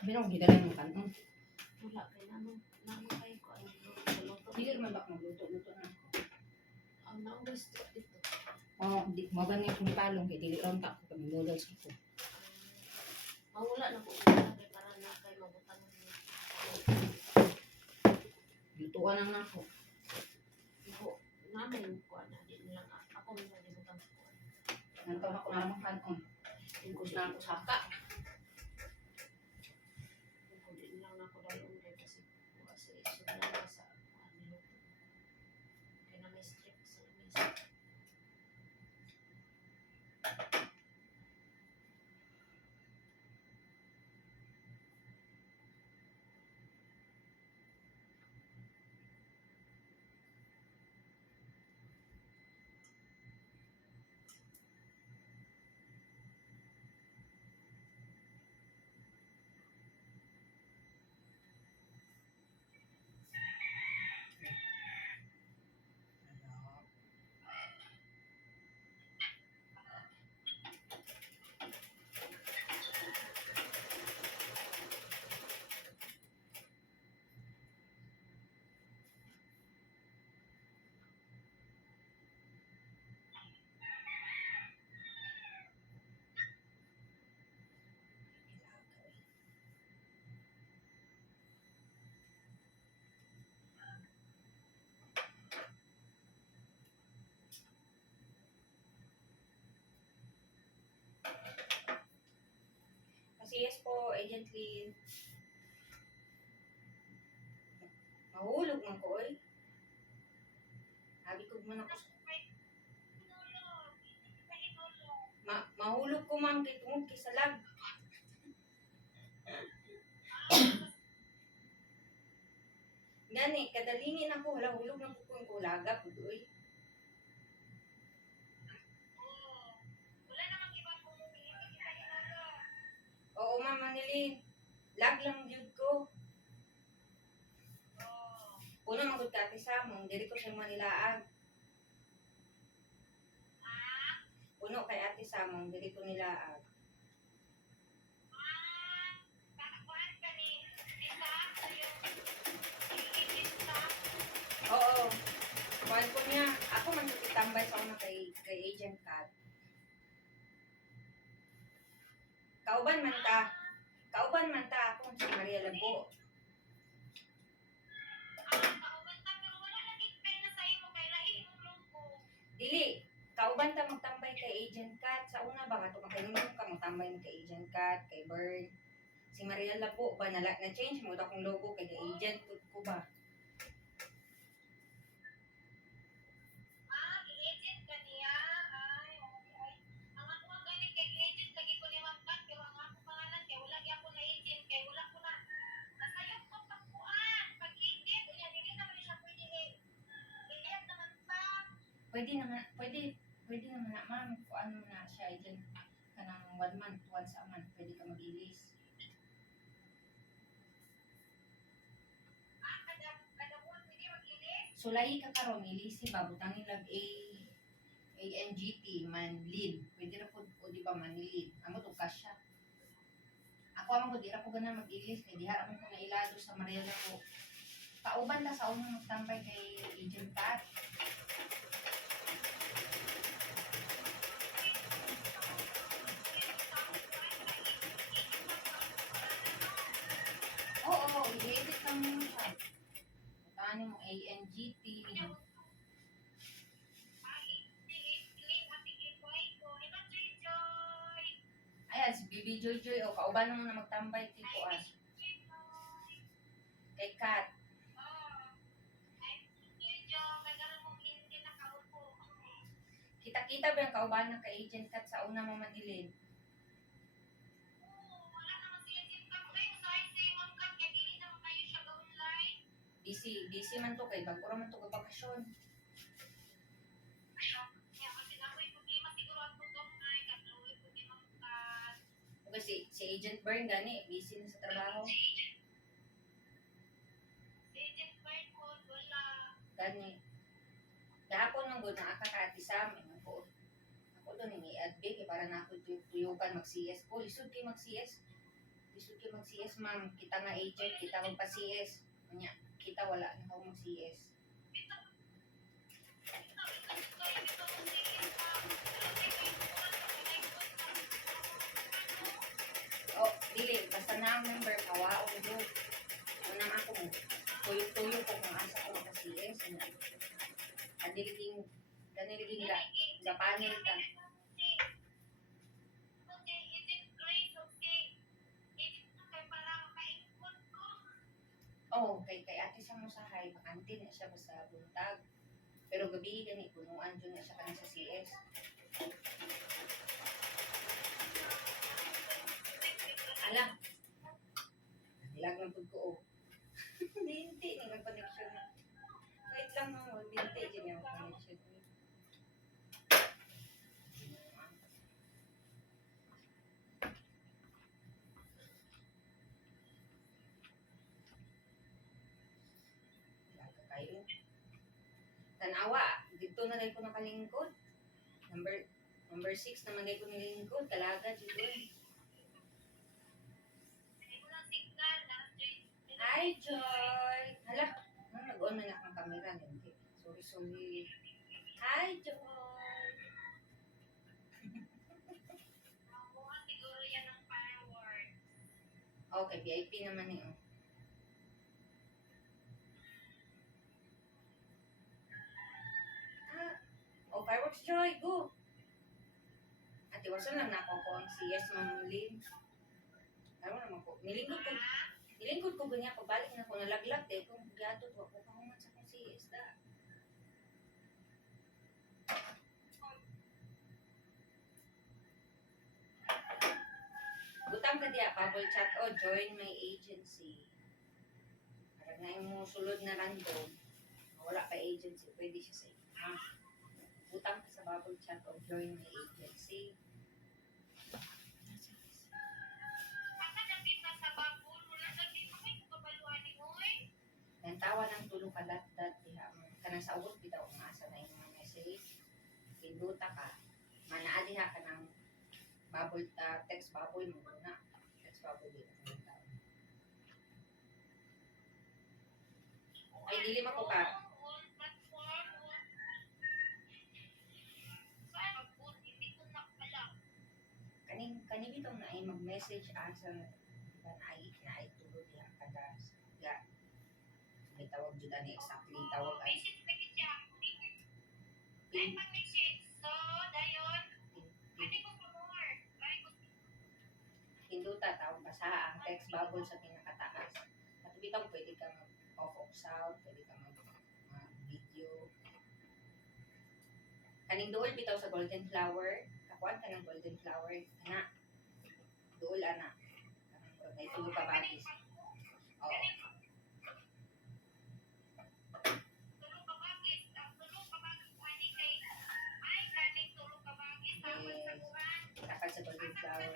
Binong gidala ng kanon. Wala kay naman. Naman kayo ko ang luto. Dili man ba magluto-luto na. Ang naubos to dito. Oh, di mo gani kung palong kay dili ron ta ko kami noodles ko. Mawala na po para na kay mabutang. Lutuan lang nako. Iho, namin ko na di nilang ako mo na butang ko. Nanto ako na lang kanon. Ingkos na ako saka. Kung di nilang ako dahil kay kasi kasi iso na lang sa ano luto. Kaya na may strict sa mesa. Yes po, Agent Lynn. Mahulog man ko, oy. Sabi ko man ako. Ma mahulog ko man kay tungod kay salag. Gani, kadalingin ako, wala hulog kukong ko, laga po doy. Manilin. Lag lang jud ko. Puno magud ka ati sa mong diri ko siya manilaag. Puno kay ate sa mong diri ko nilaag. Oo. Kuhan ko niya. Ako man tambay sa una kay, kay Agent Kat. Kauban man ta. Kauban man ta ako Maria Labo. Dili, kauban ta magtambay kay Agent Kat. Sa una ba nga tumakainom ka magtambay kay Agent Kat, kay Bird. Si Maria Labo ba nala na change mo akong logo kay Agent ko ba? Pwede naman, pwede, pwede naman na ma'am, kung ano na siya agent kanang one month, once a month, pwede ka mag-release. So, lahi ka karon ilisi ba, butangin lag A, ANGT, manlin. Pwede ra po, o di ba manlin. Amo to kasya. Ako amo di ra ko gana mag-ilis, kay diha amo ko na ilado sa Mariela ko. Kauban ta sa unang magtambay kay Agent Kat. Lang mo siya. Butanin mo ANGT. Ayan, si Bibi Joy Joy. O, kauban mo na magtambay dito. Ah. Kay Kat. Kita-kita ba yung kauban ng ka-agent Kat sa una mo manilin? Busy, busy man to kay bago ra man to ka bakasyon. Kasi si Agent Bern gani, busy na sa trabaho. Gani. Gahapon nung good na akakati sa amin. Ako, ako doon ni adbig para na ako tu- tuyukan mag-CS ko. Lisod kay mag-CS. lisod kayo mag-CS ma'am. Kita nga agent, kita magpa-CS. Nya, kita wala na ako mag-CS. Oh, dili, basta na ang member ka, waong do. Unang ako mo, tuyo-tuyo ko kung asa ko magpa-CS. Nya, kaniliging, kaniliging ga, gapanil ka. Sa bakante na siya basta buntag. Pero gabi gani punuan dyan na siya kanang sa CS. Ala. Lag ng pud ko. oh. Binti ni ang connection. Wait lang mo, binti kayo. Tanawa, dito na lang ko nakalingkod. Number number 6 naman lang ko nilingkod. Kalaga dito. Hi, Joy! Hala, nag-on na akong camera. Hindi. Sorry, sorry. Hi, Joy! Okay, VIP naman eh. Joy, go! Ate, wasan lang na ako ko ang CS, Ma'am Lynn. Ano naman po, nilingkod ko, nilingkod ko ganyan, pabalik na ako, nalaglag eh, kung gato, wako ka human sa kong CS da. Butang ka diya, bubble chat, oh, join my agency. Parang na yung sulod na random, wala pa agency, pwede siya sa inyo. ha? Butang ka sa bubble chat, oh, join my agency. Ang tawa ng tulong kalat-dat, diha, kanang sa ugot, bitaw, ang asa na mga message. Pinduta ka, manaa diha ka ng bubble, ah, text bubble mo na. Text bubble tao. Ay, dili man ko ka. Kaning bitaw na ay mag-message asa na na ay, na ay tulog diha kada ya may tawag dyan ani exactly tawag. Ay pin, pinduta tawag basa ang text bubble sa pinakataas. At bitaw pwede ka mag off of sound, pwede ka mag video. Kaning duol bitaw sa golden flower, kakuan ka ng golden flower, ana. Duol ana. Kanang may tulo ka bagis. Oo. Takal sa golden flower.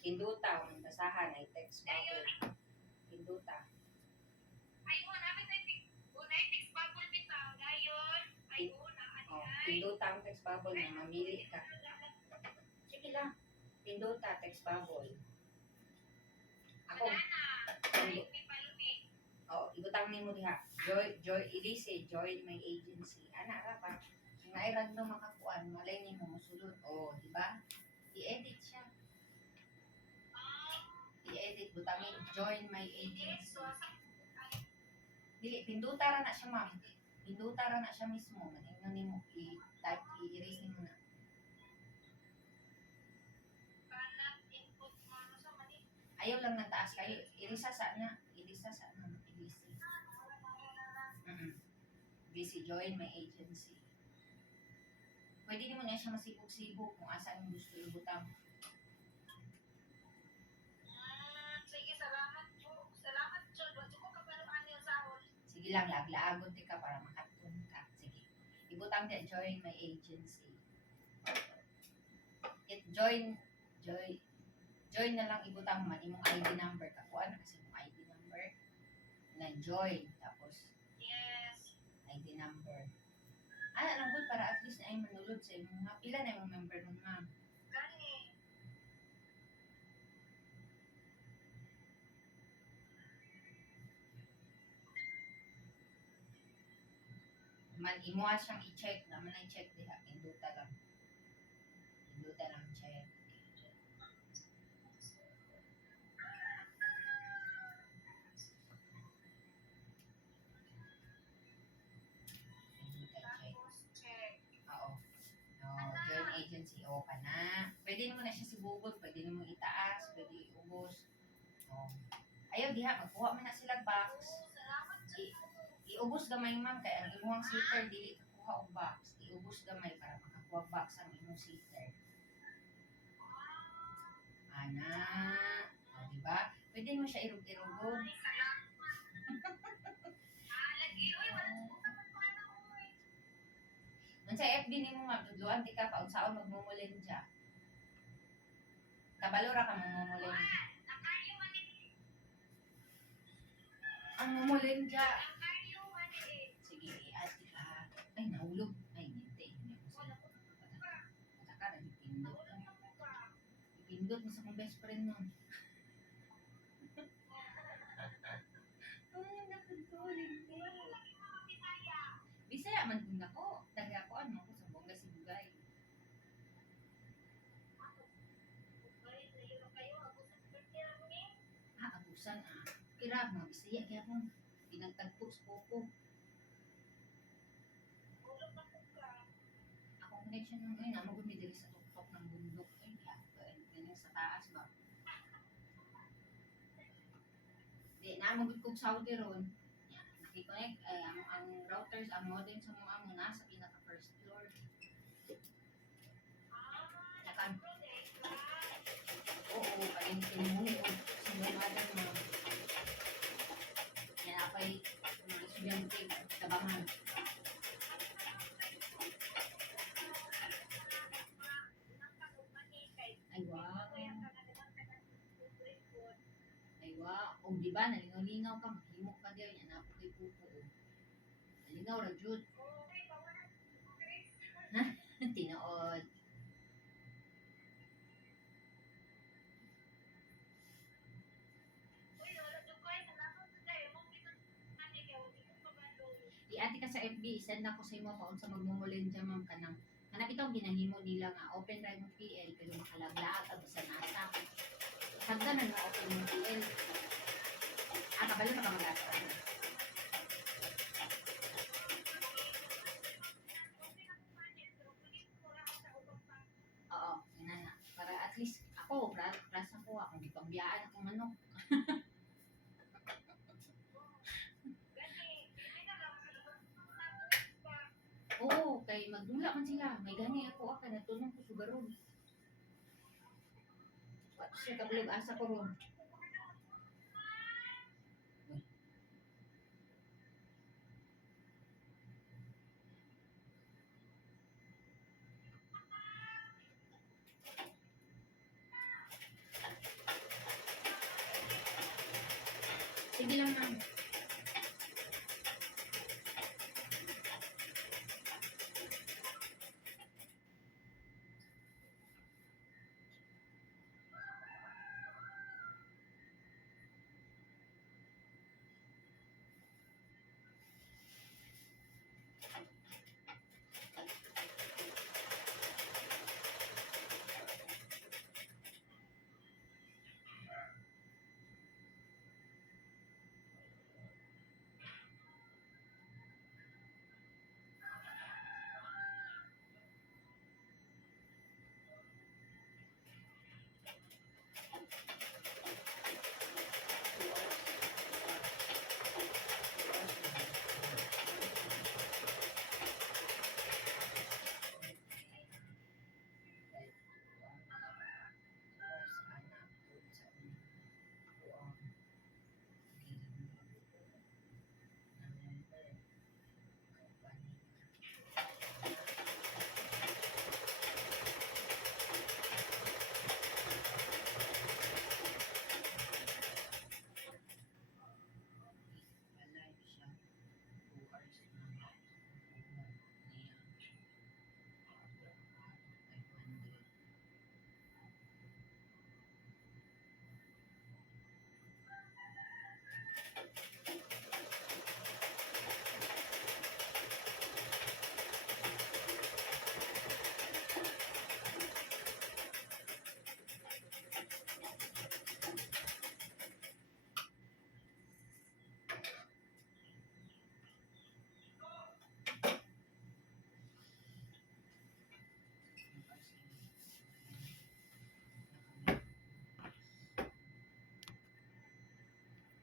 Hinduta, ang basahan ay text bubble. Hinduta. Oh, pinduta ang text bubble na mamili ka. Sige lang. Pinduta, text bubble. Ako, oh, ibutang ni mo diha. Joy, joy, ilise, join my agency. Ana, ra pa. Nga ay random makakuan, malay ni mo musulod. Oh, di ba? I-edit siya. I-edit, butangin, join my agency. Dili, pinduta ra na siya, ma'am. Pinduta ra na siya mismo. Maningnan ni mo, i-type, i-erase kayo. Irisa sa na. Irisa sa na. Ilisi. Mm-mm. Busy join my agency. Pwede mo na siya masibog-sibog kung asa yung gusto ibutang. Sige lang, laglaagon ti ka para makatun ka. Sige. Ibutang din, join my agency. It join, join, Joy na lang ibutang man imong ID number ka kuan kasi imong ID number na Joy tapos yes ID number. Ana lang gud para at least na ay manulod sa imong mga pila na imong member nun ma'am. Gani. man imo siyang i-check naman ay check diha induta lang induta lang check agency o ka na. Pwede naman na siya sibugod pwede naman itaas pwede iubos oh. ayaw diha magkuha man na sila box. I- iubos gamay man kay ang imuhang sitter dili kakuha og box. Iubos gamay para makakuha box ang imong sitter ana. O di ba pwede mo siya irog-irogod Man sa FB nimo ma'am tudloan ti ka paunsaon magmumulin siya kabalo ra ka mamumulin ang mumulin siya Sige, ate ka. Ay, nahulog. Ay, hindi. Pataka na, ipindot. Ipindot mo sa kong best friend mo. Ay, nakagulin ko. Bisaya man din ako. Dahil ako ano ako sa bongga si Bugay. Ah, abusan ah. Kira, mga bisaya akong pinagtagpo sa popo. Ako connection ng ay namo gud sa tuktok ng bundok ay kaya kanya sa taas ba. Di na mo gud kog Saudi ron. Yan, Nakiconnect ay ang, ang routers ang modem sa mga amo nasa pinaka first floor. Yakan. Oo, tinuhod sa mga mo. Tabangan. Ay wow. Ay wow. O di ba nalingaw-lingaw ka maghimo ka diyan yan apo kay pupo. Nalingaw ra jud. Ha? Tinuod. Iati ka sa FB, send ako sa imo kung sa magmumulin dyan ma'am kanang Hanap itong ginahimo nila nga open drive mo PL pero makalaglaag at sa nasa. Hagdanan mo open mo PL. Ah, kabalo na ka. Oo, yun na na. Para at least ako, pras, pras ako, akong gipambiyaan akong manok. Man sila. May gani ako aka natulong ko sugaron. Wat siya kablog asa ko ron.